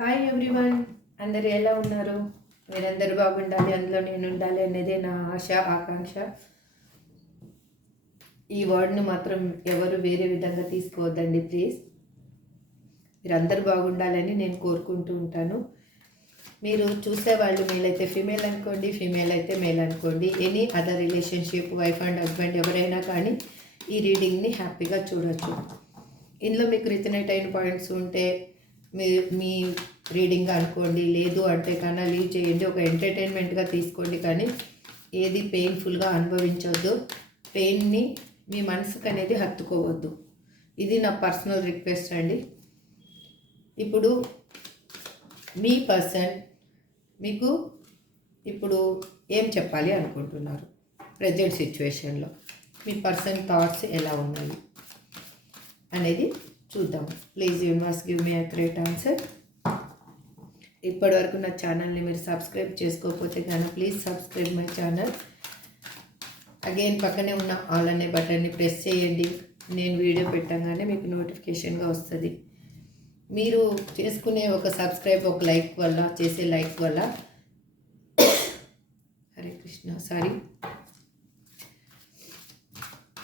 Hi everyone, అందరు ఎలా ఉన్నారు? మీరందరూ బాగుండాలి, అందులో నేను ఉండాలి అనేదే నా ఆశ, ఆకాంక్ష. ఈ వర్డ్ని మాత్రం ఎవరు వేరే విధంగా తీసుకోవద్దండి ప్లీజ్. మీరందరూ బాగుండాలని నేను కోరుకుంటూ ఉంటాను. మీరు చూసేవాళ్ళు మేల్ అయితే ఫీమేల్ అనుకోండి, ఫీమేల్ అయితే మేల్ అనుకోండి, any other relationship, wife and husband ఎవరైనా కానీ ఈ రీడింగ్ని హ్యాపీగా చూడొచ్చు. ఇందులో మీకు రిజనేట్ అయిన పాయింట్స్ ఉంటే మీ రీడింగ్ అనుకోండి, లేదు అంటే కన్నా లీవ్ చేయండి. ఒక ఎంటర్టైన్మెంట్గా తీసుకోండి, కానీ ఏది పెయిన్ఫుల్గా అనుభవించవద్దు. పెయిన్ని మీ మనసుకు అనేది హత్తుకోవద్దు. ఇది నా పర్సనల్ రిక్వెస్ట్ అండి. ఇప్పుడు మీ పర్సన్ మీకు ఇప్పుడు ఏం చెప్పాలి అనుకుంటున్నారు? ప్రజెంట్ సిచ్యువేషన్లో మీ పర్సన్ థాట్స్ ఎలా ఉన్నాయి అనేది చూద్దాం. Please universe give me a great answer. ఇప్పటివరకు నా ఛానల్ని మీరు సబ్స్క్రైబ్ చేసుకోకపోతే కానీ please subscribe my channel. Again పక్కనే ఉన్న ఆల్ అనే బటన్ని ప్రెస్ చేయండి. నేను వీడియో పెట్టగానే మీకు నోటిఫికేషన్గా వస్తుంది. మీరు చేసుకునే ఒక సబ్స్క్రైబ్, ఒక లైక్ వల్ల, చేసే లైక్ వల్ల, హరే కృష్ణ సారీ,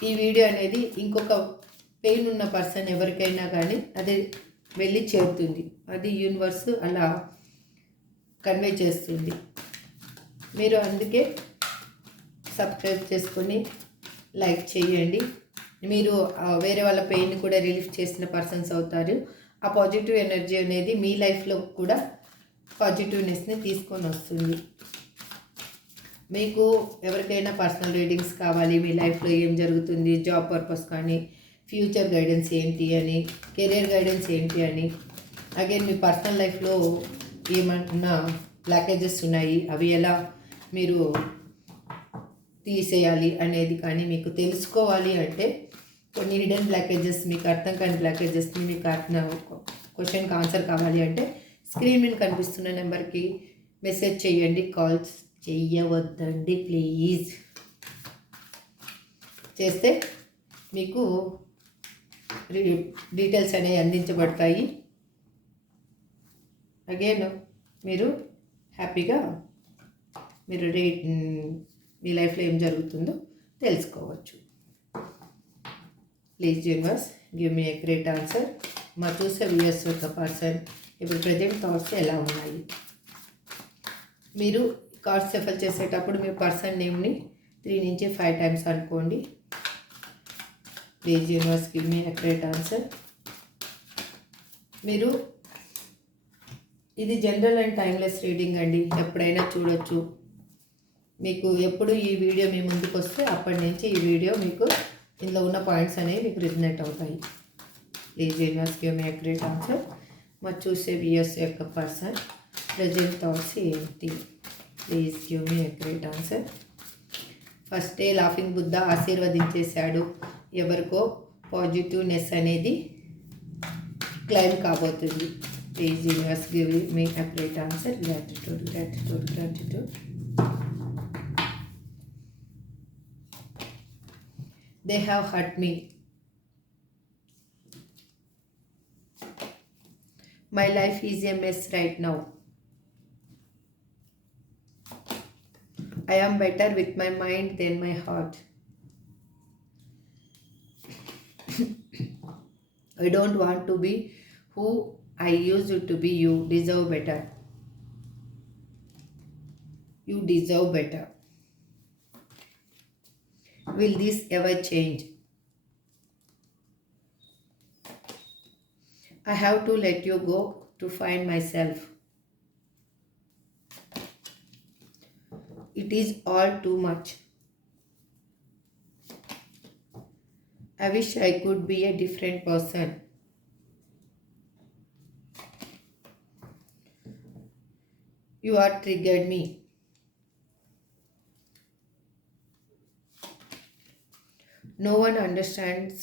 ఈ వీడియో అనేది ఇంకొక పెయిన్ ఉన్న పర్సన్ ఎవరికైనా కానీ అది వెళ్ళి చేరుతుంది. అది యూనివర్స్ అలా కన్వే చేస్తుంది. మీరు అందుకే సబ్స్క్రైబ్ చేసుకొని లైక్ చేయండి. మీరు వేరే వాళ్ళ పెయిన్ కూడా రిలీఫ్ చేసిన పర్సన్స్ అవుతారు. ఆ పాజిటివ్ ఎనర్జీ అనేది మీ లైఫ్లో కూడా పాజిటివ్నెస్ని తీసుకొని వస్తుంది. మీకు ఎవరికైనా పర్సనల్ రీడింగ్స్ కావాలి, మీ లైఫ్లో ఏం జరుగుతుంది, జాబ్ పర్పస్ కానీ, ఫ్యూచర్ గైడెన్స్ ఏంటి అని, కెరీర్ గైడెన్స్ ఏంటి అని, అగైన్ మీ పర్సనల్ లైఫ్లో ఏమన్నా బ్లాకేజెస్ ఉన్నాయి, అవి ఎలా మీరు తీసేయాలి అనేది కానీ మీకు తెలుసుకోవాలి అంటే, కొన్ని హిడెన్ బ్లాకేజెస్, మీకు అర్థం కాని బ్లాకేజెస్ని మీకు క్వశ్చన్కి ఆన్సర్ కావాలి అంటే స్క్రీన్ మీద కనిపిస్తున్న నెంబర్కి మెసేజ్ చేయండి. కాల్స్ చెయ్యవద్దండి ప్లీజ్. చేస్తే మీకు డీటెయిల్స్ అనేవి అందించబడతాయి. అగైన్ మీరు హ్యాపీగా మీరు మీ లైఫ్లో ఏం జరుగుతుందో తెలుసుకోవచ్చు. Please universe give me a great answer. మా చూసే వ్యూయర్స్ యొక్క పర్సన్ ఇప్పుడు ప్రజెంట్ థాట్స్ ఎలా ఉన్నాయి? మీరు కార్డ్స్ షఫల్ చేసేటప్పుడు మీ పర్సన్ నేమ్ని 3 నుంచి 5 టైమ్స్ అనుకోండి. Please universe give me a great answer. మీరు ఇది జనరల్ అండ్ టైమ్లెస్ రీడింగ్ అండి, ఎప్పుడైనా చూడొచ్చు. మీకు ఎప్పుడు ఈ వీడియో మీ ముందుకు వస్తే అప్పటి నుంచి ఈ వీడియో మీకు ఇందులో ఉన్న పాయింట్స్ అనేవి మీకు రిజనేట్ అవుతాయి. Please universe give me a great answer. మా చూసే వ్యూయర్స్ యొక్క పర్సన్ ప్రజెంట్ థాట్స్ ఏంటి? Please give me a great answer. First day laughing Buddha ఆశీర్వదించేశాడు. ఎవరికో పాజిటివ్నెస్ అనేది క్లైమ్ కాబోతుంది. Please universe give me a great answer. Gratitude, gratitude, gratitude. They have hurt me. My life is a mess right now. I am better with my mind than my heart. I don't want to be who I used to be. You deserve better. You deserve better. Will this ever change? I have to let you go to find myself. It is all too much. I wish I could be a different person. You are triggered me. No one understands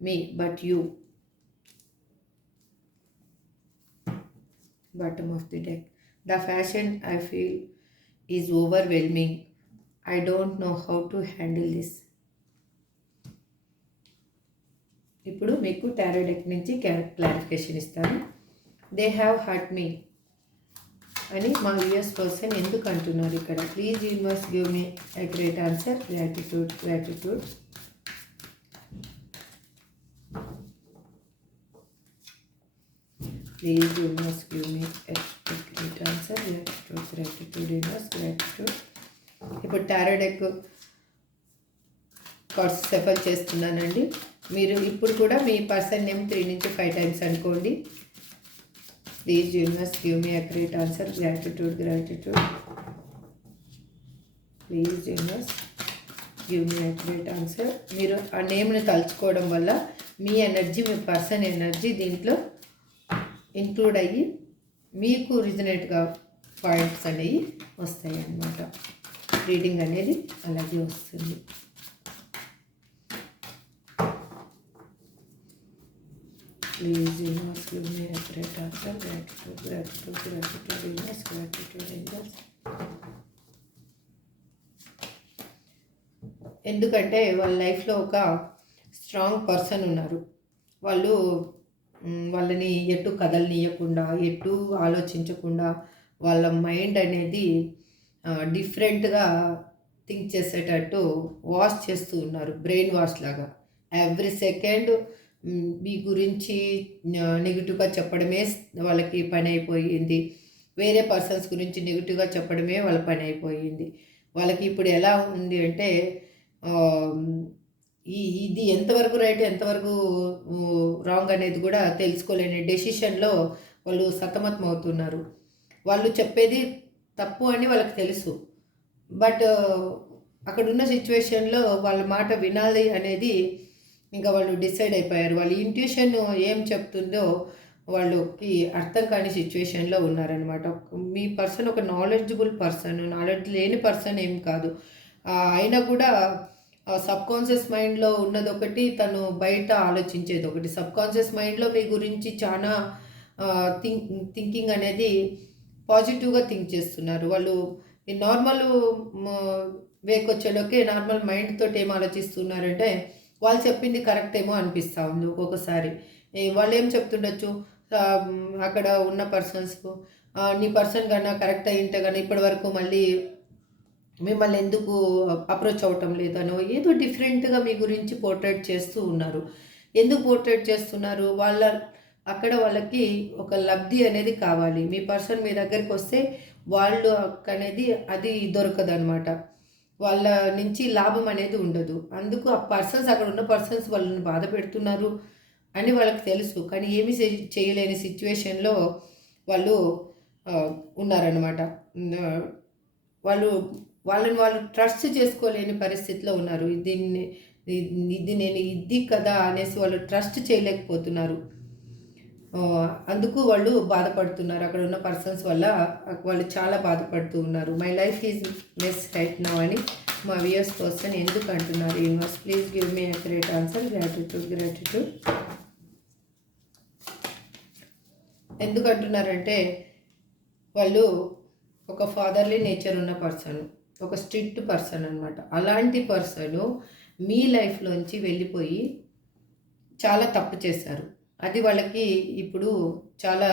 me but you. Bottom of the deck. The fashion I feel is overwhelming. I don't know how to handle this. ఇప్పుడు మీకు tarot deck నుంచి clarification ఇస్తాను. They have hurt me అని మా US person ఎందుకు అంటున్నారు ఇక్కడ? Please universe give me a great answer. Gratitude, gratitude. Please universe give me a great answer. Gratitude, gratitude universe, gratitude. ఇప్పుడు టారో డెక్ కార్డ్స్ షఫల్ చేస్తున్నానండి. మీరు ఇప్పుడు కూడా మీ పర్సన్ నేమ్ 3 నుంచి 5 టైమ్స్ అనుకోండి. Please universe give me a great answer. Gratitude, gratitude. Please universe give me a great answer. మీరు ఆ నేమ్ని తలుచుకోవడం వల్ల మీ ఎనర్జీ, మీ పర్సన్ ఎనర్జీ దీంట్లో ఇంక్లూడ్ అయ్యి మీకు రిజనేట్గా పాయింట్స్ అనేవి వస్తాయి అన్నమాట. రీడింగ్ అనేది అలాగే వస్తుంది. Please universe give me a great answer. Gratitude, gratitude, gratitude, universe, gratitude, angels. ఎందుకంటే వాళ్ళ లైఫ్లో ఒక స్ట్రాంగ్ పర్సన్ ఉన్నారు. వాళ్ళు వాళ్ళని ఎటు కదలనీయకుండా, ఎటు ఆలోచించకుండా వాళ్ళ మైండ్ అనేది డిఫరెంట్గా థింక్ చేసేటట్టు వాష్ చేస్తూ ఉన్నారు. బ్రెయిన్ వాష్ లాగా ఎవ్రీ సెకండ్ మీ గురించి నెగిటివ్గా చెప్పడమే వాళ్ళకి పని అయిపోయింది. వేరే పర్సన్స్ గురించి నెగిటివ్గా చెప్పడమే వాళ్ళ పని అయిపోయింది. వాళ్ళకి ఇప్పుడు ఎలా ఉంది అంటే ఇది ఎంతవరకు రైట్, ఎంతవరకు రాంగ్ అనేది కూడా తెలుసుకోలేని డెసిషన్లో వాళ్ళు సతమతం అవుతున్నారు. వాళ్ళు చెప్పేది తప్పు అని వాళ్ళకి తెలుసు, బట్ అక్కడున్న సిచ్యువేషన్లో వాళ్ళ మాట వినాలి అనేది ఇంకా వాళ్ళు డిసైడ్ అయిపోయారు. వాళ్ళ ఇంట్యూషన్ ఏం చెప్తుందో వాళ్ళకి అర్థం కాని సిచ్యువేషన్లో ఉన్నారనమాట. మీ పర్సన్ ఒక నాలెడ్జబుల్ పర్సన్, నాలెడ్జ్ లేని పర్సన్ ఏం కాదు. అయినా కూడా సబ్కాన్షియస్ మైండ్లో ఉన్నది ఒకటి, తను బయట ఆలోచించేది ఒకటి. సబ్కాన్షియస్ మైండ్లో మీ గురించి చాలా థింకింగ్ అనేది పాజిటివ్గా థింక్ చేస్తున్నారు. వాళ్ళు ఈ నార్మల్ వేకి వచ్చేలోకి నార్మల్ మైండ్ తోటి ఏం ఆలోచిస్తున్నారంటే వాళ్ళు చెప్పింది కరెక్ట్ ఏమో అనిపిస్తూ ఉంది ఒక్కొక్కసారి. వాళ్ళు ఏం చెప్తుండొచ్చు అక్కడ ఉన్న పర్సన్స్కు, నీ పర్సన్ కన్నా కరెక్ట్ అయ్యింటే కానీ ఇప్పటి వరకు మళ్ళీ మిమ్మల్ని ఎందుకు అప్రోచ్ అవ్వటం లేదనో ఏదో డిఫరెంట్గా మీ గురించి పోర్ట్రేట్ చేస్తూ ఉన్నారు. ఎందుకు పోర్ట్రేట్ చేస్తున్నారు? అక్కడ వాళ్ళకి ఒక లబ్ధి అనేది కావాలి. మీ పర్సన్ మీ దగ్గరికి వస్తే వాళ్ళు అనేది అది దొరకదనమాట. వాళ్ళ నుంచి లాభం అనేది ఉండదు. అందుకు ఆ పర్సన్స్, అక్కడ ఉన్న పర్సన్స్ వాళ్ళని బాధ పెడుతున్నారు అని వాళ్ళకి తెలుసు, కానీ ఏమీ చేయలేని సిచ్యువేషన్లో వాళ్ళు ఉన్నారనమాట. వాళ్ళని ట్రస్ట్ చేసుకోలేని పరిస్థితిలో ఉన్నారు. ఇది కదా అనేసి వాళ్ళు ట్రస్ట్ చేయలేకపోతున్నారు. అందుకు వాళ్ళు బాధపడుతున్నారు. అక్కడ ఉన్న పర్సన్స్ వల్ల వాళ్ళు చాలా బాధపడుతూ ఉన్నారు. My life is mess right now అని మా వ్యూయర్స్ పర్సన్ ఎందుకు అంటున్నారు? Universe please give me a great answer. Gratitude, gratitude. ఎందుకు అంటున్నారంటే వాళ్ళు ఒక ఫాదర్లీ నేచర్ ఉన్న పర్సన్, ఒక స్ట్రిక్ట్ పర్సన్ అనమాట. అలాంటి పర్సను మీ లైఫ్లోంచి వెళ్ళిపోయి చాలా తప్పు చేశారు. అది వాళ్ళకి ఇప్పుడు చాలా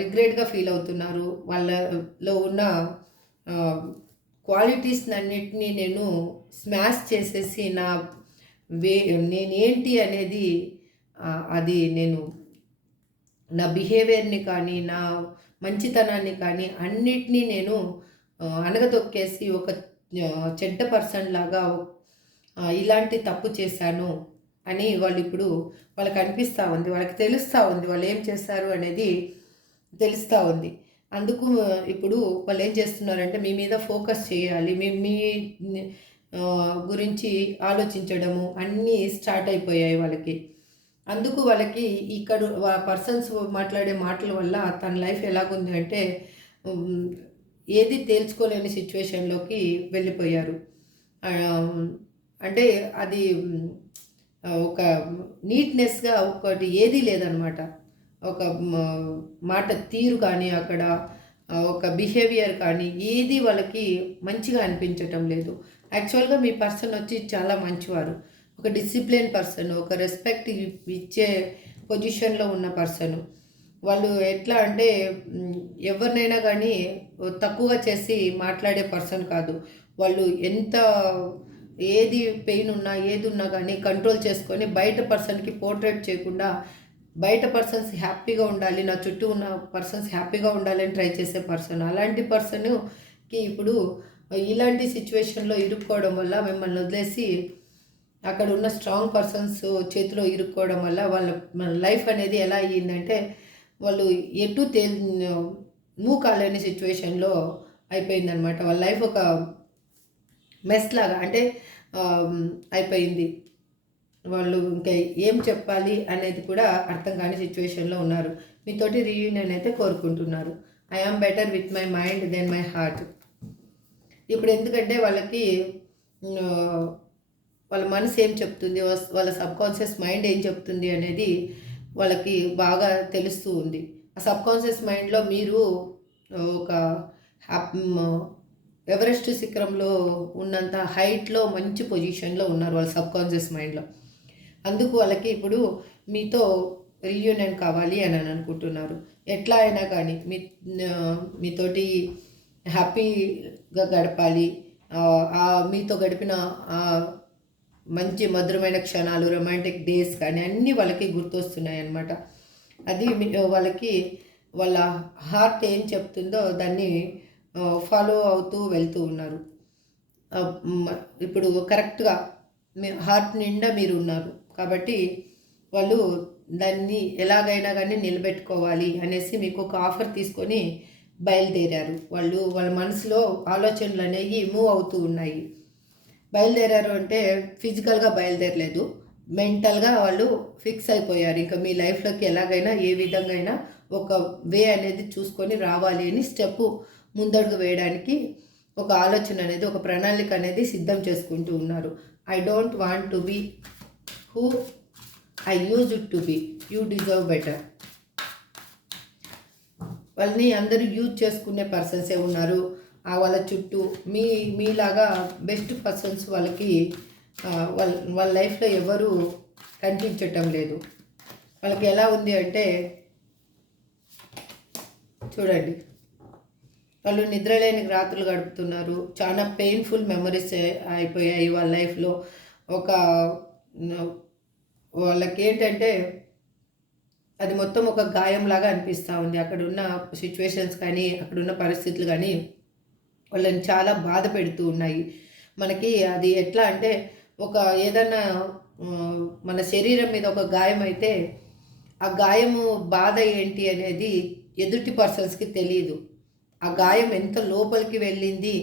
రిగ్రెట్గా ఫీల్ అవుతున్నారు. వాళ్ళలో ఉన్న క్వాలిటీస్ అన్నిటినీ నేను స్మాష్ చేసేసి నేనేంటి అనేది అది నేను నా బిహేవియర్ని కానీ నా మంచితనాన్ని కానీ అన్నిటినీ నేను అనగదొక్కేసి ఒక చెడ్డ పర్సన్ లాగా ఇలాంటి తప్పు చేశాను అని వాళ్ళు ఇప్పుడు వాళ్ళకి అనిపిస్తూ ఉంది. వాళ్ళకి తెలుస్తూ ఉంది వాళ్ళు ఏం చేస్తారు అనేది తెలుస్తూ ఉంది. అందుకు ఇప్పుడు వాళ్ళు ఏం చేస్తున్నారంటే మీ మీద ఫోకస్ చేయాలి, మీ గురించి ఆలోచించడము అన్నీ స్టార్ట్ అయిపోయాయి వాళ్ళకి. అందుకు వాళ్ళకి ఇక్కడ పర్సన్స్ మాట్లాడే మాటల వల్ల తన లైఫ్ ఎలాగుంది అంటే ఏది తేల్చుకోలేని సిచ్యువేషన్లోకి వెళ్ళిపోయారు. అంటే అది ఒక నీట్నెస్గా ఒకటి ఏదీ లేదనమాట. ఒక మాట తీరు కానీ అక్కడ ఒక బిహేవియర్ కానీ ఏది వాళ్ళకి మంచిగా అనిపించటం లేదు. యాక్చువల్గా మీ పర్సన్ వచ్చి చాలా మంచివారు, ఒక డిసిప్లిన్ పర్సన్, ఒక రెస్పెక్ట్ ఇచ్చే పొజిషన్లో ఉన్న పర్సను. వాళ్ళు ఎట్లా అంటే ఎవరినైనా కానీ తక్కువగా చేసి మాట్లాడే పర్సన్ కాదు. వాళ్ళు ఎంత ఏది పెయిన్ ఉన్నా ఏది ఉన్నా కానీ కంట్రోల్ చేసుకొని బయట పర్సన్కి పోర్ట్రేట్ చేయకుండా బయట పర్సన్స్ హ్యాపీగా ఉండాలి, నా చుట్టూ ఉన్న పర్సన్స్ హ్యాపీగా ఉండాలని ట్రై చేసే పర్సన్. అలాంటి పర్సన్కి ఇప్పుడు ఇలాంటి సిచ్యువేషన్లో ఇరుక్కోవడం వల్ల మిమ్మల్ని వదిలేసి అక్కడ ఉన్న స్ట్రాంగ్ పర్సన్స్ చేతిలో ఇరుక్కోవడం వల్ల వాళ్ళ లైఫ్ అనేది ఎలా అయ్యిందంటే వాళ్ళు ఎటు మూవ్ కాలేని సిచ్యువేషన్లో అయిపోయిందనమాట. వాళ్ళ లైఫ్ ఒక మెస్ లాగా అంటే అయిపోయింది. వాళ్ళు ఇంకా ఏం చెప్పాలి అనేది కూడా అర్థం కాని సిచ్యువేషన్లో ఉన్నారు. మీతోటి రీయూనియన్ అయితే కోరుకుంటున్నారు. I am better with my mind then my heart. ఇప్పుడు ఎందుకంటే వాళ్ళకి వాళ్ళ మనసు ఏం చెప్తుంది, వాళ్ళ సబ్కాన్షియస్ మైండ్ ఏం చెప్తుంది అనేది వాళ్ళకి బాగా తెలుస్తూ ఉంది. ఆ సబ్కాన్షియస్ మైండ్లో మీరు ఒక ఎవరెస్ట్ శిఖరంలో ఉన్నంత హైట్లో మంచి పొజిషన్లో ఉన్నారు వాళ్ళ సబ్కాన్షియస్ మైండ్లో. అందుకు వాళ్ళకి ఇప్పుడు మీతో రీయూనియన్ కావాలి అని అనుకుంటున్నారు. ఎట్లా అయినా కానీ మీతోటి హ్యాపీగా గడపాలి, మీతో గడిపిన మంచి మధురమైన క్షణాలు, రొమాంటిక్ డేస్ కానీ అన్నీ వాళ్ళకి గుర్తొస్తున్నాయి అన్నమాట. అది వాళ్ళకి వాళ్ళ హార్ట్ ఏం చెప్తుందో దాన్ని ఫాలో అవుతూ వెళ్తూ ఉన్నారు. ఇప్పుడు కరెక్ట్గా మీ హార్ట్ నిండా మీరు ఉన్నారు కాబట్టి వాళ్ళు దాన్ని ఎలాగైనా కానీ నిలబెట్టుకోవాలి అనేసి మీకు ఒక ఆఫర్ తీసుకొని బయలుదేరారు. వాళ్ళ మనసులో ఆలోచనలు అనేవి మూవ్ అవుతూ ఉన్నాయి. బయలుదేరారు అంటే ఫిజికల్గా బయలుదేరలేదు, మెంటల్గా వాళ్ళు ఫిక్స్ అయిపోయారు. ఇంకా మీ లైఫ్లోకి ఎలాగైనా ఏ విధంగా అయినా ఒక వే అనేది చూసుకొని రావాలి అని స్టెప్ ముందడుగు వేయడానికి ఒక ఆలోచన అనేది, ఒక ప్రణాళిక అనేది సిద్ధం చేసుకుంటూ ఉన్నారు. I don't want to be who I used to be, you deserve better. వాళ్ళని అందరూ యూజ్ చేసుకునే పర్సన్సే ఉన్నారు వాళ్ళ చుట్టూ. మీలాగా బెస్ట్ పర్సన్స్ వాళ్ళకి వాళ్ళ లైఫ్లో ఎవరు కనిపించటం లేదు. వాళ్ళకి ఎలా ఉంది అంటే చూడండి, వాళ్ళు నిద్రలేని రాత్రులు గడుపుతున్నారు. చాలా పెయిన్ఫుల్ మెమరీస్ అయిపోయాయి వాళ్ళ లైఫ్లో. వాళ్ళకి ఏంటంటే అది మొత్తం ఒక గాయంలాగా అనిపిస్తూ ఉంది. అక్కడున్న సిచ్యువేషన్స్ కానీ అక్కడున్న పరిస్థితులు కానీ వాళ్ళని చాలా బాధ పెడుతూ ఉన్నాయి. మనకి అది ఎట్లా అంటే ఏదన్నా మన శరీరం మీద ఒక గాయం అయితే ఆ గాయము బాధ ఏంటి అనేది ఎదుటి పర్సన్స్కి తెలియదు. ఆ గాయం ఎంత లోపలికి వెళ్ళింది,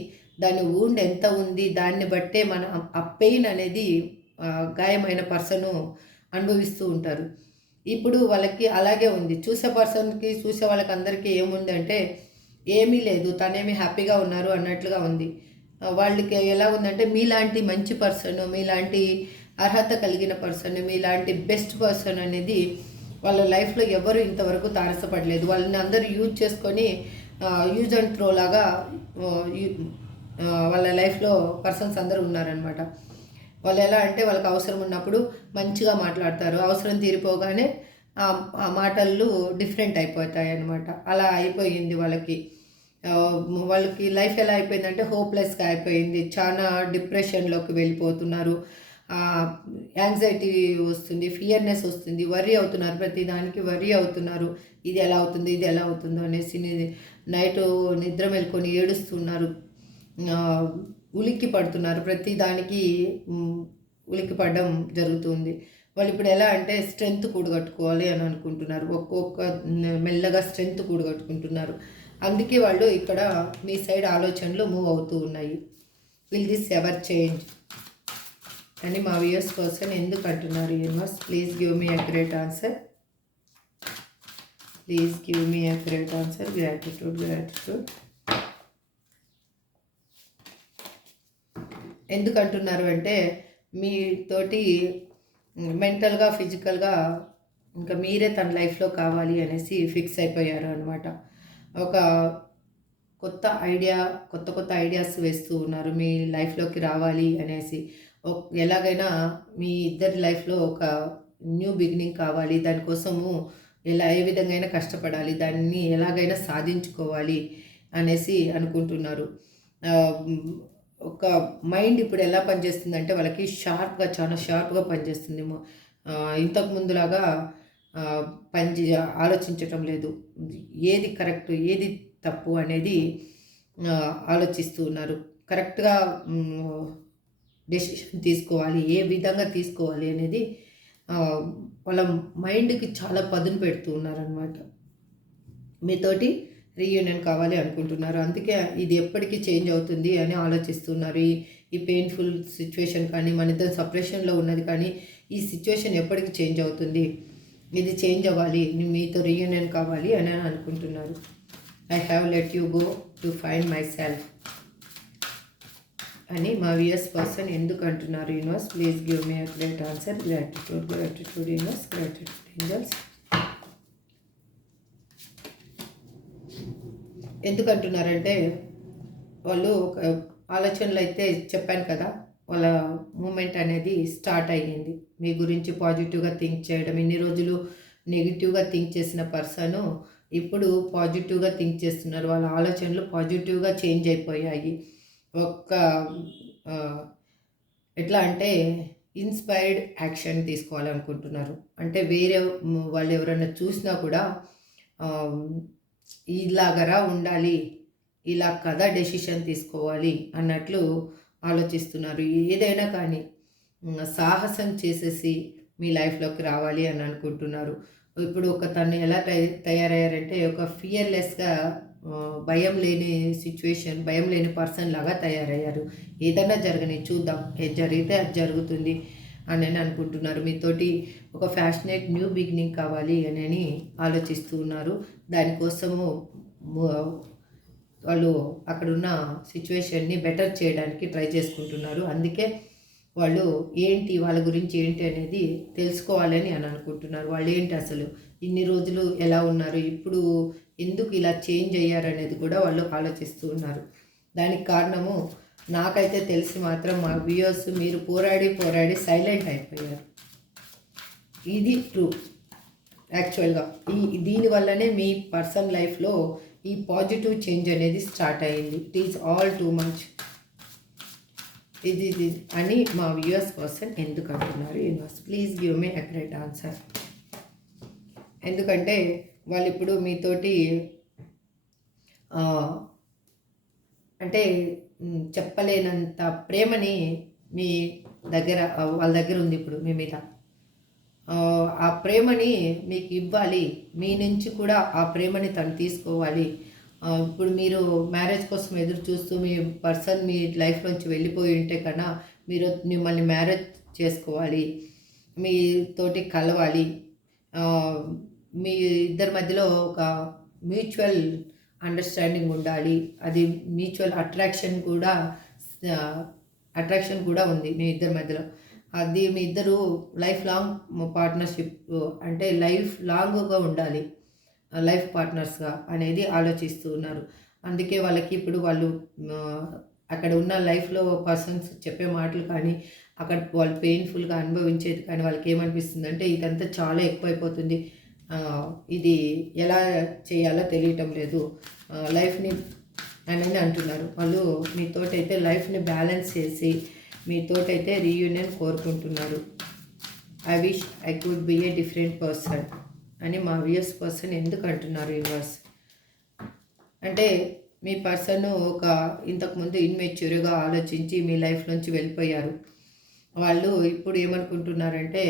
దాని వూండ్ ఎంత ఉంది, దాన్ని బట్టే మన ఆ పెయిన్ అనేది గాయమైన పర్సను అనుభవిస్తూ ఉంటారు. ఇప్పుడు వాళ్ళకి అలాగే ఉంది. చూసే పర్సన్కి, చూసే వాళ్ళకి అందరికీ ఏముంది అంటే ఏమీ లేదు, తనేమి హ్యాపీగా ఉన్నారు అన్నట్లుగా ఉంది. వాళ్ళకి ఎలా ఉందంటే మీలాంటి మంచి పర్సన్, మీలాంటి అర్హత కలిగిన పర్సన్, మీలాంటి బెస్ట్ పర్సన్ అనేది వాళ్ళ లైఫ్లో ఎవరు ఇంతవరకు తారసపడలేదు. వాళ్ళని అందరూ యూజ్ చేసుకొని యూజ్ అండ్ త్రో లాగా వాళ్ళ లైఫ్లో పర్సన్స్ అందరూ ఉన్నారనమాట. వాళ్ళు ఎలా అంటే వాళ్ళకి అవసరం ఉన్నప్పుడు మంచిగా మాట్లాడతారు, అవసరం తీరిపోగానే ఆ మాటలు డిఫరెంట్ అయిపోతాయి అన్నమాట. అలా అయిపోయింది వాళ్ళకి. లైఫ్ ఎలా అయిపోయిందంటే హోప్లెస్గా అయిపోయింది. చాలా డిప్రెషన్లోకి వెళ్ళిపోతున్నారు. యాంగ్జైటీ వస్తుంది, ఫియర్నెస్ వస్తుంది, వర్రీ అవుతున్నారు, ప్రతి దానికి వర్రీ అవుతున్నారు. ఇది ఎలా అవుతుంది, ఇది ఎలా అవుతుందో అనేసి నైట్ నిద్ర మేల్కొని ఏడుస్తున్నారు, ఉలిక్కి పడుతున్నారు, ప్రతి దానికి ఉలిక్కి పడడం జరుగుతుంది. వాళ్ళు ఇప్పుడు ఎలా అంటే స్ట్రెంగ్త్ కూడగట్టుకోవాలి అని అనుకుంటున్నారు. ఒక్కొక్క మెల్లగా స్ట్రెంగ్త్ కూడగట్టుకుంటున్నారు. అందుకే వాళ్ళు ఇక్కడ మీ సైడ్ ఆలోచనలు మూవ్ అవుతూ ఉన్నాయి. విల్ దిస్ ఎవర్ చేంజ్ అని మా వ్యూయర్స్ పర్సన్ ఎందుకు అంటున్నారు? Universe please give me accurate answer, please give me accurate answer. Gratitude. ఎందుకు అంటున్నారు అంటే మీతోటి మెంటల్గా, ఫిజికల్గా ఇంకా మీరే తన లైఫ్లో కావాలి అనేసి ఫిక్స్ అయిపోయారు అనమాట. ఒక కొత్త ఐడియాస్ వేస్తూ ఉన్నారు మీ లైఫ్లోకి రావాలి అనేసి. ఎలాగైనా మీ ఇద్దరి లైఫ్లో ఒక న్యూ బిగినింగ్ కావాలి, దానికోసము ఏ విధంగా అయినా కష్టపడాలి, దాన్ని ఎలాగైనా సాధించుకోవాలి అనేసి అనుకుంటున్నారు. ఒక మైండ్ ఇప్పుడు ఎలా పనిచేస్తుందంటే వాళ్ళకి చాలా షార్ప్గా పనిచేస్తుంది. ఇంతకు ముందులాగా పని ఆలోచించటం లేదు. ఏది కరెక్ట్ ఏది తప్పు అనేది ఆలోచిస్తూ ఉన్నారు. కరెక్ట్గా డెసిషన్ తీసుకోవాలి, ఏ విధంగా తీసుకోవాలి అనేది వాళ్ళ మైండ్కి చాలా పదును పెడుతూ ఉన్నారనమాట. మీతోటి రీయూనియన్ కావాలి అనుకుంటున్నారు. అందుకే ఇది ఎప్పటికీ చేంజ్ అవుతుంది అని ఆలోచిస్తున్నారు. ఈ పెయిన్ఫుల్ సిచ్యువేషన్ కానీ, మన ఇద్దరు సపరేషన్లో ఉన్నది కానీ, ఈ సిచ్యువేషన్ ఎప్పటికీ చేంజ్ అవుతుంది, ఇది చేంజ్ అవ్వాలి, మీతో రీయూనియన్ కావాలి అని అనుకుంటున్నారు. I have let you go to find my self అని మా విఎస్ పర్సన్ ఎందుకు అంటున్నారు? Universe please give me a great answer. Gratitude universe, gratitude angels. ఎందుకు అంటున్నారంటే వాళ్ళు ఒక ఆలోచనలు అయితే చెప్పాను కదా, వాళ్ళ మూమెంట్ అనేది స్టార్ట్ అయ్యింది. మీ గురించి పాజిటివ్గా థింక్ చేయడం. ఇన్ని రోజులు నెగిటివ్గా థింక్ చేసిన పర్సను ఇప్పుడు పాజిటివ్గా థింక్ చేస్తున్నారు. వాళ్ళ ఆలోచనలు పాజిటివ్గా చేంజ్ అయిపోయాయి. ఒక్క ఎట్లా అంటే ఇన్స్పైర్డ్ యాక్షన్ తీసుకోవాలనుకుంటున్నారు. అంటే వేరే వాళ్ళు ఎవరైనా చూసినా కూడా ఇలాగరా ఉండాలి, ఇలా కదా డెసిషన్ తీసుకోవాలి అన్నట్లు ఆలోచిస్తున్నారు. ఏదైనా కానీ సాహసం చేసేసి మీ లైఫ్లోకి రావాలి అని అనుకుంటున్నారు. ఇప్పుడు ఒక తను ఎలా తయారయ్యారంటే ఒక ఫియర్లెస్గా భయం లేని సిచ్యువేషన్, భయం లేని పర్సన్ లాగా తయారయ్యారు. ఏదైనా జరగని చూద్దాం, ఏది జరిగితే అది జరుగుతుంది అని అనుకుంటున్నారు. మీతోటి ఒక ఫ్యాషనేట్ న్యూ బిగినింగ్ కావాలి అని ఆలోచిస్తూ ఉన్నారు. దానికోసము వాళ్ళు అక్కడున్న సిచ్యువేషన్ని బెటర్ చేయడానికి ట్రై చేసుకుంటున్నారు. అందుకే వాళ్ళు వాళ్ళ గురించి ఏంటి అనేది తెలుసుకోవాలని అని అనుకుంటున్నారు. వాళ్ళు ఏంటి అసలు ఇన్ని రోజులు ఎలా ఉన్నారు, ఇప్పుడు ఎందుకు ఇలా చేంజ్ అయ్యారు అనేది కూడా వాళ్ళు ఆలోచిస్తూ ఉన్నారు. దానికి కారణము నాకైతే తెలిసి మాత్రం మా వ్యూయర్స్ మీరు పోరాడి సైలెంట్ అయిపోయారు. ఇది ట్రూ. యాక్చువల్గా దీనివల్లనే మీ పర్సన్ లైఫ్లో ఈ పాజిటివ్ చేంజ్ అనేది స్టార్ట్ అయ్యింది. It is all too much ఇది అని మా వ్యూయర్స్ పర్సన్ ఎందుకు అంటున్నారు? Universe please give me accurate answer. ఎందుకంటే వాళ్ళు ఇప్పుడు మీతోటి అంటే చెప్పలేనంత ప్రేమని మీ దగ్గర వాళ్ళ దగ్గర ఉంది ఇప్పుడు మీ మీద. ఆ ప్రేమని మీకు ఇవ్వాలి, మీ నుంచి కూడా ఆ ప్రేమని తను తీసుకోవాలి. ఇప్పుడు మీరు మ్యారేజ్ కోసం ఎదురు చూస్తూ మీ పర్సన్ మీ లైఫ్లోంచి వెళ్ళిపోయి ఉంటే కన్నా మీరు మిమ్మల్ని మ్యారేజ్ చేసుకోవాలి, మీతోటి కలవాలి. మీ ఇద్దరి మధ్యలో ఒక మ్యూచువల్ అండర్స్టాండింగ్ ఉండాలి. అది మ్యూచువల్ అట్రాక్షన్ కూడా ఉంది మీ ఇద్దరి మధ్యలో. అది మీ ఇద్దరు లైఫ్ లాంగ్ పార్ట్నర్షిప్ అంటే లైఫ్ లాంగ్గా ఉండాలి, లైఫ్ పార్ట్నర్స్గా అనేది ఆలోచిస్తూ ఉన్నారు. అందుకే వాళ్ళకి ఇప్పుడు వాళ్ళు అక్కడ ఉన్న లైఫ్లో పర్సన్స్ చెప్పే మాటలు కానీ, అక్కడ వాళ్ళు పెయిన్ఫుల్గా అనుభవించేది కానీ వాళ్ళకి ఏమనిపిస్తుంది అంటే ఇదంతా చాలా ఎక్కువైపోతుంది, ఇది ఎలా చేయాలో తెలియటం లేదు లైఫ్ని అని అంటున్నారు. వాళ్ళు మీతోటైతే లైఫ్ని బ్యాలెన్స్ చేసి మీతోటైతే రీయూనియన్ కోరుకుంటున్నారు. I wish I could be a different person అని మా వ్యూయర్స్ పర్సన్ ఎందుకు అంటున్నారు? యూనివర్స్ అంటే మీ పర్సన్ ఇంతకుముందు ఇన్మెచ్యూర్గా ఆలోచించి మీ లైఫ్ నుంచి వెళ్ళిపోయారు. వాళ్ళు ఇప్పుడు ఏమనుకుంటున్నారంటే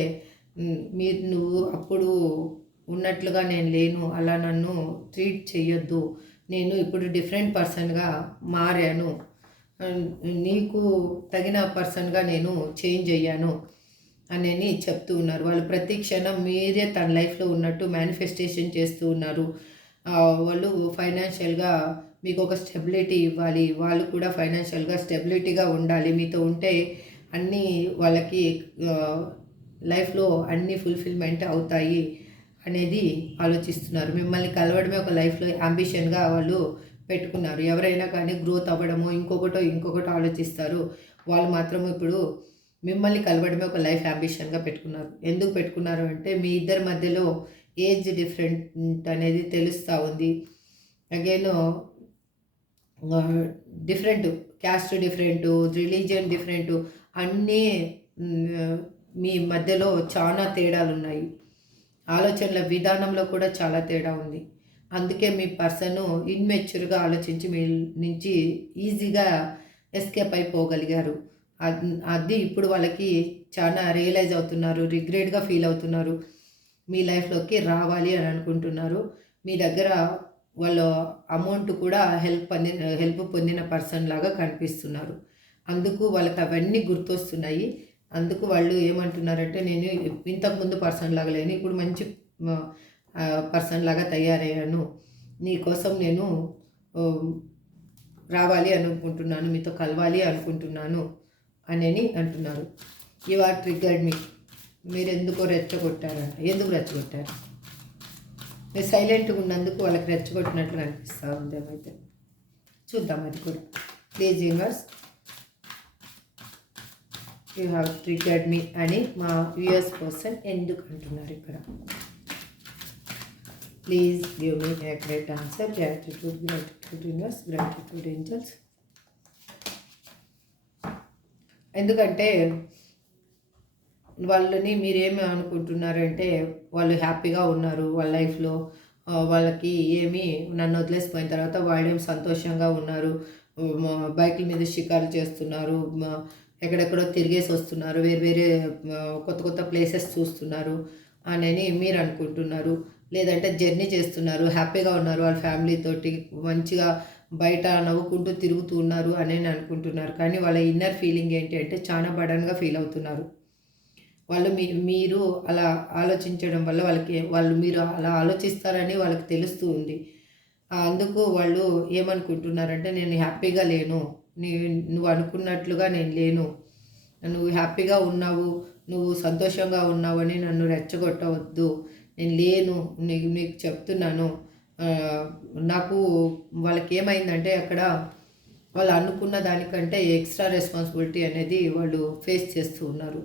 నువ్వు అప్పుడు ఉన్నట్లుగా నేను లేను, అలా నన్ను ట్రీట్ చేయొద్దు, నేను ఇప్పుడు డిఫరెంట్ పర్సన్గా మారాను, నీకు తగిన పర్సన్గా నేను చేంజ్ అయ్యాను అని చెప్తూ ఉన్నారు. వాళ్ళు ప్రతి క్షణం మీరే తన లైఫ్లో ఉన్నట్టు మేనిఫెస్టేషన్ చేస్తూ ఉన్నారు. వాళ్ళు ఫైనాన్షియల్గా మీకు ఒక స్టెబిలిటీ ఇవ్వాలి, వాళ్ళు కూడా ఫైనాన్షియల్గా స్టెబిలిటీగా ఉండాలి. మీతో ఉంటే అన్నీ వాళ్ళకి లైఫ్లో అన్నీ ఫుల్ఫిల్మెంట్ అవుతాయి అనేది ఆలోచిస్తున్నారు. మిమ్మల్ని కలవడమే ఒక లైఫ్లో అంబిషన్గా వాళ్ళు పెట్టుకున్నారు. ఎవరైనా కానీ గ్రోత్ అవ్వడమో ఇంకొకటో ఆలోచిస్తారు. వాళ్ళు మాత్రం ఇప్పుడు మిమ్మల్ని కలవడమే ఒక లైఫ్ అంబిషన్గా పెట్టుకున్నారు. ఎందుకు పెట్టుకున్నారు అంటే మీ ఇద్దరి మధ్యలో ఏజ్ డిఫరెంట్ అనేది తెలుస్తూ ఉంది. Again different caste different, religion different, అన్నీ మీ మధ్యలో చాలా తేడాలున్నాయి. ఆలోచనల విధానంలో కూడా చాలా తేడా ఉంది. అందుకే మీ పర్సను ఇన్మెచ్యూర్గా ఆలోచించి మీ నుంచి ఈజీగా ఎస్కేప్ అయిపోగలిగారు. అది ఇప్పుడు వాళ్ళకి చాలా రియలైజ్ అవుతున్నారు, రిగ్రెట్గా ఫీల్ అవుతున్నారు. మీ లైఫ్లోకి రావాలి అని అనుకుంటున్నారు. మీ దగ్గర వాళ్ళ అమౌంట్ కూడా హెల్ప్ పొందిన పర్సన్ లాగా కనిపిస్తున్నారు. అందుకు వాళ్ళకి అవన్నీ గుర్తొస్తున్నాయి. అందుకు వాళ్ళు ఏమంటున్నారంటే, నేను ఇంతకుముందు పర్సన్ లాగా లేను, ఇప్పుడు మంచి పర్సన్ లాగా తయారయ్యాను, నీకోసం నేను రావాలి అనుకుంటున్నాను, మీతో కలవాలి అనుకుంటున్నాను అని అంటున్నారు. You are triggered me. మీరు ఎందుకు రెచ్చగొట్టారంట. ఎందుకు రెచ్చగొట్టారు? మీరు సైలెంట్గా ఉన్నందుకు వాళ్ళకి రెచ్చగొట్టినట్లు అనిపిస్తూ ఉంది. ఏమైతే చూద్దాం అది కూడా. Please universe, you have triggered మీ అని మా వ్యూయర్స్ పర్సన్ ఎందుకు అంటున్నారు ఇక్కడ? Please give me a great answer. Gratitude, gratitude universe, gratitude angels. ఎందుకంటే వాళ్ళని మీరేమి అనుకుంటున్నారంటే, వాళ్ళు హ్యాపీగా ఉన్నారు వాళ్ళ లైఫ్లో, వాళ్ళకి ఏమి నన్ను వదిలేసిపోయిన తర్వాత వాళ్ళేం సంతోషంగా ఉన్నారు, బైకుల మీద షికారు చేస్తున్నారు, ఎక్కడెక్కడో తిరిగేసి వస్తున్నారు, వేరే వేరే కొత్త కొత్త ప్లేసెస్ చూస్తున్నారు అని మీరు అనుకుంటున్నారు. లేదంటే జర్నీ చేస్తున్నారు, హ్యాపీగా ఉన్నారు, వాళ్ళ ఫ్యామిలీతోటి మంచిగా బయట నవ్వుకుంటూ తిరుగుతూ ఉన్నారు అని అనుకుంటున్నారు. కానీ వాళ్ళ ఇన్నర్ ఫీలింగ్ ఏంటి అంటే చాలా బడన్గా ఫీల్ అవుతున్నారు. వాళ్ళు మీరు అలా ఆలోచించడం వల్ల మీరు అలా ఆలోచిస్తారని వాళ్ళకి తెలుస్తూ ఉంది. అందుకు వాళ్ళు ఏమనుకుంటున్నారంటే, నేను హ్యాపీగా లేను, నువ్వు అనుకున్నట్లుగా నేను లేను, నువ్వు హ్యాపీగా ఉన్నావు, నువ్వు సంతోషంగా ఉన్నావు అని నన్ను రెచ్చగొట్టవద్దు, నేను లేను, నీకు చెప్తున్నాను. నాకు వాళ్ళకి ఏమైందంటే, అక్కడ వాళ్ళు అనుకున్న దానికంటే ఎక్స్ట్రా రెస్పాన్సిబిలిటీ అనేది వాళ్ళు ఫేస్ చేస్తూ ఉన్నారు.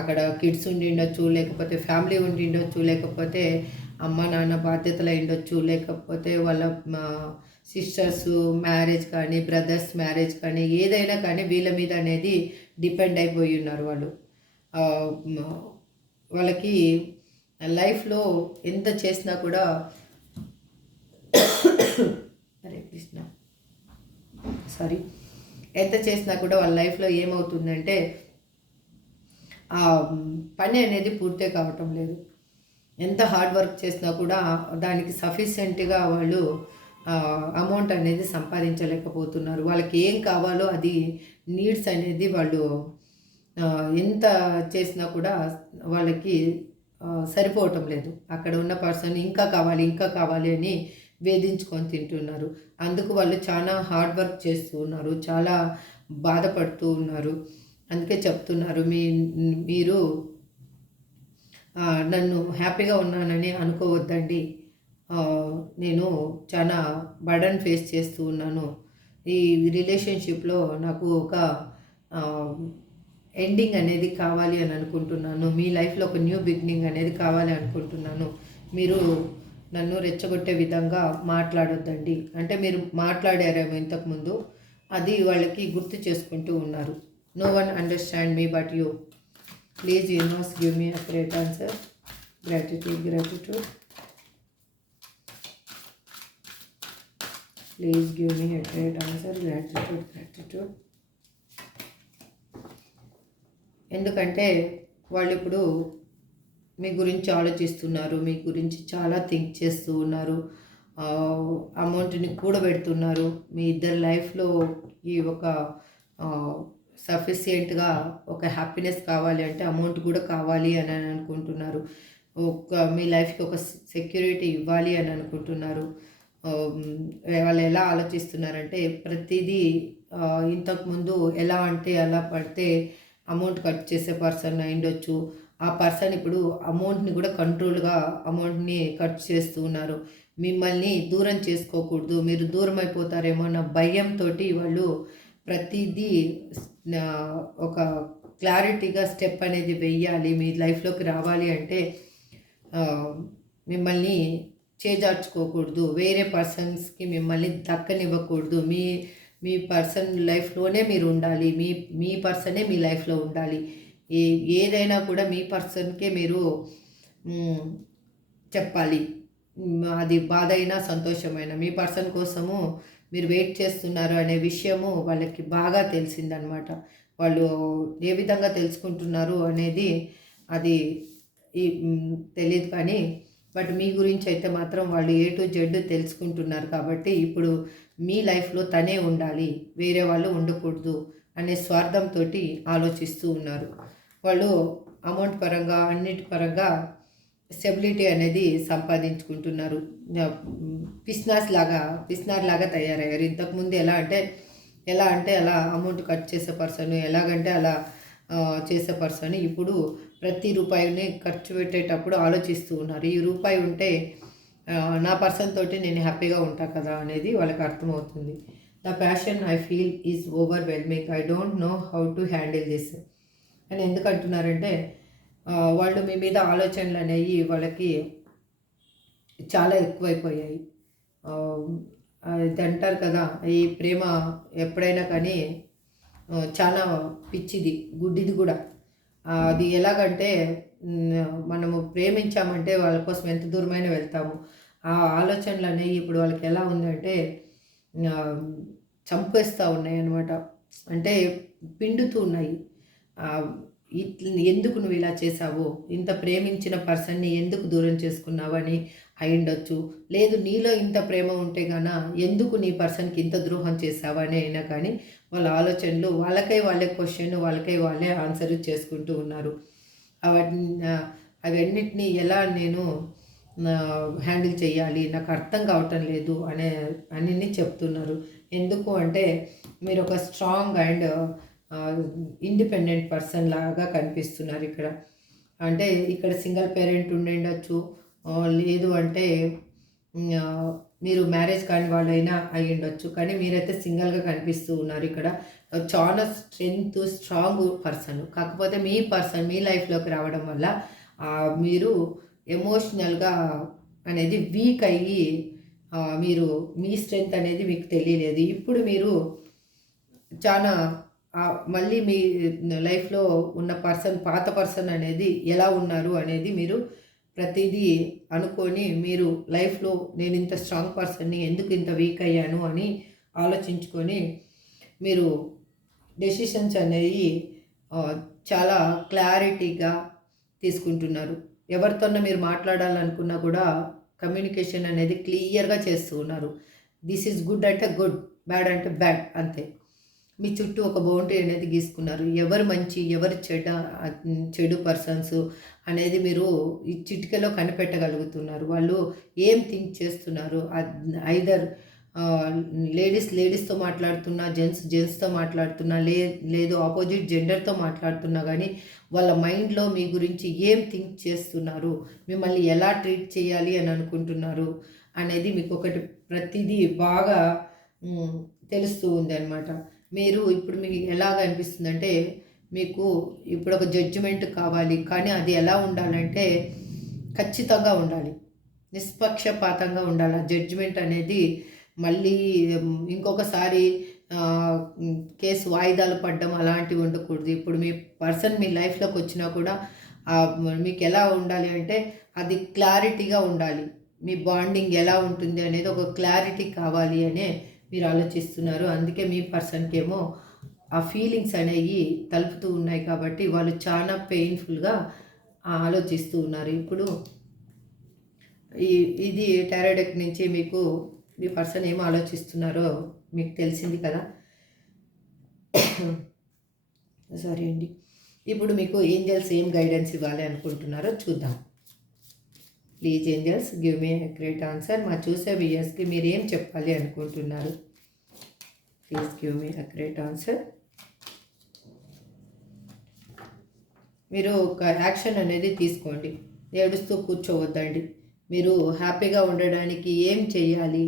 అక్కడ కిడ్స్ ఉండి ఉండొచ్చు, లేకపోతే ఫ్యామిలీ ఉండి ఉండొచ్చు, లేకపోతే అమ్మ నాన్న బాధ్యతలు ఉండొచ్చు, లేకపోతే వాళ్ళ సిస్టర్స్ మ్యారేజ్ కానీ, బ్రదర్స్ మ్యారేజ్ కానీ, ఏదైనా కానీ వీళ్ళ మీద అనేది డిపెండ్ అయిపోయి ఉన్నారు వాళ్ళు. వాళ్ళకి లైఫ్లో ఎంత చేసినా కూడా హరే కృష్ణ సారీ ఎంత చేసినా కూడా వాళ్ళ లైఫ్లో ఏమవుతుందంటే, ఆ పని అనేది పూర్తి కావటం లేదు. ఎంత హార్డ్ వర్క్ చేసినా కూడా దానికి సఫిషియెంట్గా వాళ్ళు అమౌంట్ అనేది సంపాదించలేకపోతున్నారు. వాళ్ళకి ఏం కావాలో అది నీడ్స్ అనేది వాళ్ళు ఎంత చేసినా కూడా వాళ్ళకి సరిపోవటం లేదు. అక్కడ ఉన్న పర్సన్ ఇంకా కావాలి ఇంకా కావాలి అని వేధించుకొని తింటున్నారు. అందుకు వాళ్ళు చాలా హార్డ్ వర్క్ చేస్తూ ఉన్నారు, చాలా బాధపడుతూ ఉన్నారు. అందుకే చెప్తున్నారు, మీరు నన్ను హ్యాపీగా ఉన్నానని అనుకోవద్దండి, నేను చాలా బర్డన్ ఫేస్ చేస్తూ ఉన్నాను, ఈ రిలేషన్షిప్లో నాకు ఒక ఎండింగ్ అనేది కావాలి అని అనుకుంటున్నాను, మీ లైఫ్లో ఒక న్యూ బిగినింగ్ అనేది కావాలి అనుకుంటున్నాను, మీరు నన్ను రెచ్చగొట్టే విధంగా మాట్లాడొద్దండి. అంటే మీరు మాట్లాడారేమో ఇంతకుముందు, అది వాళ్ళకి గుర్తు చేసుకుంటూ ఉన్నారు. No one understand me but you. Please universe give me a great answer. Gratitude, gratitude. Please give me a great answer. Gratitude, gratitude. ఎందుకంటే వాళ్ళు ఇప్పుడు మీ గురించి ఆలోచిస్తున్నారు, మీ గురించి చాలా థింక్ చేస్తూ ఉన్నారు, అమౌంట్ని కూడబెడుతున్నారు. మీ ఇద్దరు లైఫ్లో ఈ ఒక సఫిషియెంట్గా ఒక హ్యాపీనెస్ కావాలి అంటే అమౌంట్ కూడా కావాలి అని అనుకుంటున్నారు. మీ లైఫ్కి ఒక సెక్యూరిటీ ఇవ్వాలి అని అనుకుంటున్నారు. వాళ్ళు ఎలా ఆలోచిస్తున్నారంటే, ప్రతిదీ ఇంతకుముందు ఎలా అంటే అలా పడితే అమౌంట్ కట్ చేసే పర్సన్ అయిండొచ్చు, ఆ పర్సన్ ఇప్పుడు అమౌంట్ని కూడా కంట్రోల్గా అమౌంట్ని కట్ చేస్తూ ఉన్నారు. మిమ్మల్ని దూరం చేసుకోకూడదు, మీరు దూరం అయిపోతారేమో అన్న భయంతో వాళ్ళు ప్రతిదీ ఒక క్లారిటీగా స్టెప్ అనేది వెయ్యాలి, మీ లైఫ్లోకి రావాలి అంటే మిమ్మల్ని చేజార్చుకోకూడదు, వేరే పర్సన్స్కి మిమ్మల్ని దక్కనివ్వకూడదు. మీ మీ పర్సన్ లైఫ్లోనే మీరు ఉండాలి, మీ మీ పర్సనే మీ లైఫ్లో ఉండాలి. ఏదైనా కూడా మీ పర్సన్కే మీరు చెప్పాలి. అది బాధ అయినా సంతోషమైనా మీ పర్సన్ కోసము మీరు వెయిట్ చేస్తున్నారు అనే విషయము వాళ్ళకి బాగా తెలిసిందనమాట. వాళ్ళు ఏ విధంగా తెలుసుకుంటున్నారు అనేది అది తెలియదు కానీ బట్ మీ గురించి అయితే మాత్రం వాళ్ళు ఏ టు జెడ్ తెలుసుకుంటున్నారు. కాబట్టి ఇప్పుడు మీ లైఫ్లో తనే ఉండాలి, వేరే వాళ్ళు ఉండకూడదు అనే స్వార్థంతో ఆలోచిస్తూ ఉన్నారు. వాళ్ళు అమౌంట్ పరంగా అన్నిటి పరంగా స్టెబిలిటీ అనేది సంపాదించుకుంటున్నారు. పిస్నార్ లాగా తయారయ్యారు. ఇంతకుముందు ఎలా అంటే అలా అమౌంట్ కట్ చేసే పర్సన్, ఎలాగంటే అలా చేసే పర్సన్ ఇప్పుడు ప్రతి రూపాయిని ఖర్చు పెట్టేటప్పుడు ఆలోచిస్తూ ఉన్నారు. ఈ రూపాయి ఉంటే నా పర్సన్ తోటి నేను హ్యాపీగా ఉంటా కదా అనేది వాళ్ళకి అర్థమవుతుంది. The passion I feel is overwhelming, I don't know how to handle this అని ఎందుకు అంటున్నారంటే వాళ్ళు మీ మీద ఆలోచనలు అనేవి వాళ్ళకి చాలా ఎక్కువైపోయాయి. ఇది అంటారు కదా, ఈ ప్రేమ ఎప్పుడైనా కానీ చాలా పిచ్చిది, గుడ్డిది కూడా. అది ఎలాగంటే మనము ప్రేమించామంటే వాళ్ళ కోసం ఎంత దూరమైనా వెళ్తాము. ఆ ఆలోచనలు అనేవి ఇప్పుడు వాళ్ళకి ఎలా ఉందంటే చంపేస్తూ ఉన్నాయి అన్నమాట. అంటే పిండుతూ ఉన్నాయి. ఎందుకు నువ్వు ఇలా చేసావు, ఇంత ప్రేమించిన పర్సన్ని ఎందుకు దూరం చేసుకున్నావు అని అయ్యుండొచ్చు. లేదు నీలో ఇంత ప్రేమ ఉంటే గాన ఎందుకు నీ పర్సన్కి ఇంత ద్రోహం చేసావు అని అయినా కానీ వాళ్ళ ఆలోచనలు వాళ్ళే క్వశ్చన్, వాళ్ళే ఆన్సర్ చేసుకుంటూ ఉన్నారు. అవన్నిటినీ ఎలా నేను హ్యాండిల్ చేయాలి, నాకు అర్థం కావటం లేదు అని చెప్తున్నారు. ఎందుకు అంటే మీరు ఒక స్ట్రాంగ్ అండ్ ఇండిపెండెంట్ పర్సన్ లాగా కనిపిస్తున్నారు ఇక్కడ. అంటే ఇక్కడ సింగిల్ పేరెంట్ ఉండొచ్చు, లేదు అంటే మీరు మ్యారేజ్ కాని వాళ్ళైనా అయ్యి ఉండొచ్చు. కానీ మీరైతే సింగిల్గా కనిపిస్తూ ఉన్నారు ఇక్కడ. చాలా స్ట్రాంగ్ పర్సన్. కాకపోతే మీ పర్సన్ మీ లైఫ్లోకి రావడం వల్ల మీరు ఎమోషనల్గా అనేది వీక్ అయ్యి మీరు మీ స్ట్రెంగ్త్ అనేది మీకు తెలియలేదు. ఇప్పుడు మీరు చాలా మళ్ళీ మీ లైఫ్లో ఉన్న పాత పర్సన్ అనేది ఎలా ఉన్నారు అనేది మీరు ప్రతిదీ అనుకొని మీరు లైఫ్లో నేను ఇంత స్ట్రాంగ్ పర్సన్ని ఎందుకు ఇంత వీక్ అయ్యాను అని ఆలోచించుకొని మీరు డెసిషన్స్ అనేవి చాలా క్లారిటీగా తీసుకుంటున్నారు. ఎవరితోన్నా మీరు మాట్లాడాలనుకున్నా కూడా కమ్యూనికేషన్ అనేది క్లియర్గా చేస్తూ ఉన్నారు. దిస్ ఈజ్ గుడ్ అంటే గుడ్, బ్యాడ్ అంటే బ్యాడ్, అంతే. మీ చుట్టూ ఒక బౌండరీ అనేది గీసుకున్నారు. ఎవరు మంచి ఎవరు చెడు పర్సన్స్ అనేది మీరు ఈ చిటికెలో కనిపెట్టగలుగుతున్నారు. వాళ్ళు ఏం థింక్ చేస్తున్నారు, ఐదర్ లేడీస్తో మాట్లాడుతున్నా, జెంట్స్తో మాట్లాడుతున్నా, లేదు ఆపోజిట్ జెండర్తో మాట్లాడుతున్నా కానీ వాళ్ళ మైండ్లో మీ గురించి ఏం థింక్ చేస్తున్నారు, మిమ్మల్ని ఎలా ట్రీట్ చేయాలి అని అనుకుంటున్నారు అనేది మీకు ప్రతిదీ బాగా తెలుస్తూ ఉంది అన్నమాట. మీరు ఇప్పుడు మీకు ఎలాగ అనిపిస్తుందంటే మీకు ఇప్పుడు ఒక జడ్జిమెంట్ కావాలి, కానీ అది ఎలా ఉండాలంటే ఖచ్చితంగా ఉండాలి, నిష్పక్షపాతంగా ఉండాలి. ఆ జడ్జిమెంట్ అనేది మళ్ళీ ఇంకొకసారి కేసు వాయిదాలు పడ్డం అలాంటివి ఉండకూడదు. ఇప్పుడు మీ పర్సన్ మీ లైఫ్లోకి వచ్చినా కూడా మీకు ఎలా ఉండాలి అంటే అది క్లారిటీగా ఉండాలి. మీ బాండింగ్ ఎలా ఉంటుంది అనేది ఒక క్లారిటీ కావాలి అనే మీరు ఆలోచిస్తున్నారు. అందుకే మీ పర్సన్కి ఏమో ఆ ఫీలింగ్స్ అనేవి తలుపుతూ ఉన్నాయి. కాబట్టి వాళ్ళు చాలా పెయిన్ఫుల్గా ఆలోచిస్తూ ఉన్నారు. ఇప్పుడు ఇది టారో డెక్ నుంచి మీకు మీ పర్సన్ ఏమో ఆలోచిస్తున్నారో మీకు తెలిసింది కదా. సారీ అండి. ఇప్పుడు మీకు ఏంజల్స్ ఏం గైడెన్స్ ఇవ్వాలి అనుకుంటున్నారో చూద్దాం. Please angels give me great answer. మా చూసే వ్యూయర్స్కి మీరు ఏం చెప్పాలి అనుకుంటున్నారు? Please give me a great answer. మీరు ఒక యాక్షన్ అనేది తీసుకోండి, ఏడుస్తూ కూర్చోవద్దండి. మీరు హ్యాపీగా ఉండడానికి ఏం చేయాలి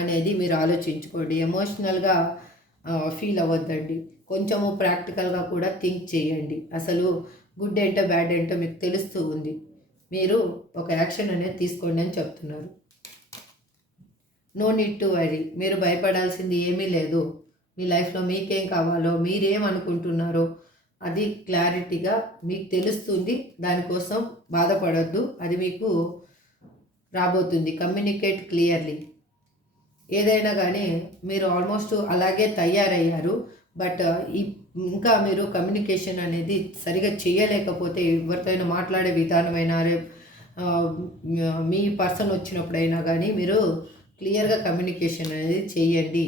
అనేది మీరు ఆలోచించుకోండి. ఎమోషనల్గా ఫీల్ అవ్వద్దండి. కొంచెము ప్రాక్టికల్గా కూడా థింక్ చేయండి. అసలు గుడ్ ఏంటో బ్యాడ్ ఏంటో మీకు తెలుస్తూ ఉంది. మీరు ఒక యాక్షన్ అనేది తీసుకోండి అని చెప్తున్నారు. నో నీడ్ టు వరీ, మీరు భయపడాల్సింది ఏమీ లేదు. మీ లైఫ్లో మీకేం కావాలో, మీరేమనుకుంటున్నారో అది క్లారిటీగా మీకు తెలుస్తుంది. దానికోసం బాధపడొద్దు, అది మీకు రాబోతుంది. Communicate clearly. ఏదైనా కానీ మీరు ఆల్మోస్ట్ అలాగే తయారయ్యారు. బట్ ఇంకా మీరు కమ్యూనికేషన్ అనేది సరిగా చేయలేకపోతే, ఎవరితో అయినా మాట్లాడే విధానమైనా మీ పర్సన్ వచ్చినప్పుడైనా కానీ మీరు క్లియర్గా కమ్యూనికేషన్ అనేది చేయండి.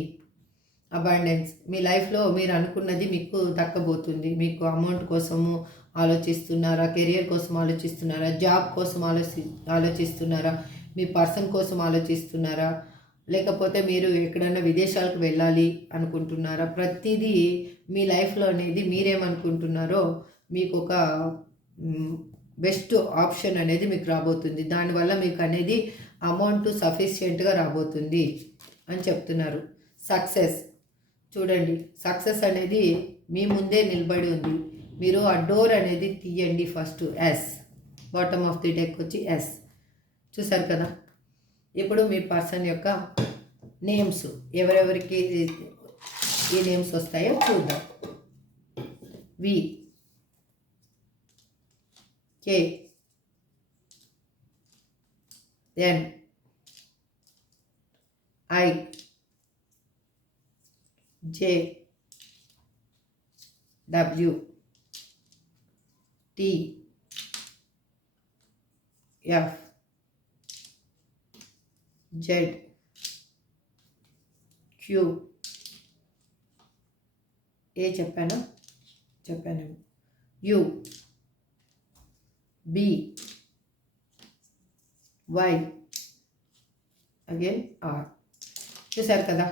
అబాండెన్స్, మీ లైఫ్లో మీరు అనుకున్నది మీకు దక్కబోతుంది. మీకు అమౌంట్ కోసము ఆలోచిస్తున్నారా, కెరియర్ కోసం ఆలోచిస్తున్నారా, జాబ్ కోసం ఆలోచిస్తున్నారా, మీ పర్సన్ కోసం ఆలోచిస్తున్నారా, లేకపోతే మీరు ఎక్కడైనా విదేశాలకు వెళ్ళాలి అనుకుంటున్నారా, ప్రతిదీ మీ లైఫ్లో అనేది మీరేమనుకుంటున్నారో మీకు ఒక బెస్ట్ ఆప్షన్ అనేది మీకు రాబోతుంది. దానివల్ల మీకు అనేది అమౌంట్ సఫిషియెంట్గా రాబోతుంది అని చెప్తున్నారు. సక్సెస్ చూడండి, సక్సెస్ అనేది మీ ముందే నిలబడి ఉంది. మీరు ఆ డోర్ అనేది తీయండి. First S, bottom of the deck వచ్చి ఎస్. చూసారు కదా. ఇప్పుడు మీ పర్సన్ యొక్క నేమ్స్ ఎవరెవరికి ఈ నేమ్స్ వస్తాయో చూద్దాం. V, K, N, I, J, W, T, F, Z, Q, A చెప్పాను, U, B, Y, again R. చూసారు కదా.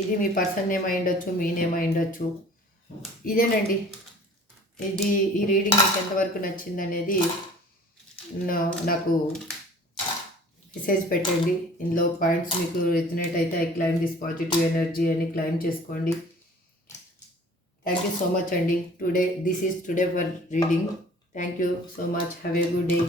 ఇది మీ పర్సన్ నేమ్ అయి ఉండొచ్చు, మీ నేమ్ అయి ఉండొచ్చు. ఇదేనండి. ఈ రీడింగ్ మీకు ఎంతవరకు నచ్చింది అనేది నాకు మెసేజ్ పెట్టండి. ఇందులో పాయింట్స్ మీకు రెజినేట్ అయితే I claim this positive energy అని క్లైమ్ చేసుకోండి. థ్యాంక్ యూ సో మచ్ అండి. This is today for reading. Thank you so much. Have a good day.